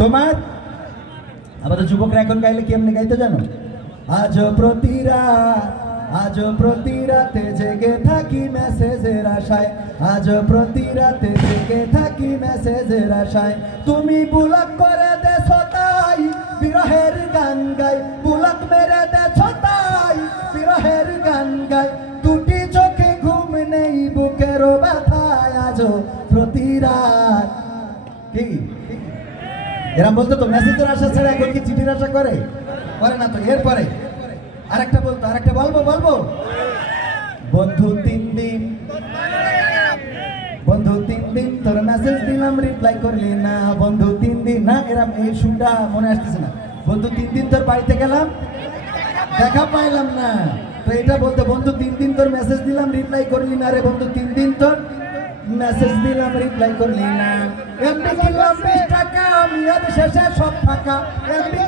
তোমার আমাদের যুবকরা এখন গাইলে কি এমনি গাইতে জানো? আজ প্রতি রাতে জেগে থাকি মেসেজের আশায়, আজ প্রতি রাতে জেগে থাকি মেসেজের আশায়, তুমি বুলাক করে দেছ তাই বিরহের গান গাই, বুলাক মেরে দেছ তাই বিরহের গান গাই, দুটি চোখে ঘুম নেই বুকেরও ব্যথায়, আজ প্রতি রাত। কি এরা বলতো তো মেসেজের আশা ছাড়া এখন কি চিঠির আশা করে না তো। এরপরে আরেকটা বলবো বন্ধু 3 দিন তোর মেসেজ দিলাম রিপ্লাই করলি না, বন্ধু 3 দিন না, এরকম এই সুরটা মনে আসতেছে না। বন্ধু 3 দিন তোর বাড়িতে গেলাম দেখা পাইলাম না, তো এটা বলতে বন্ধু 3 দিন তোর মেসেজ দিলাম রিপ্লাই করলি না রে, বন্ধু 3 দিন তোর মেসেজ দিলাম রিপ্লাই করলি না, এমবি কিনলাম 20 টাকা মেয়াদ শেষে সব ফাঁকা, এমবি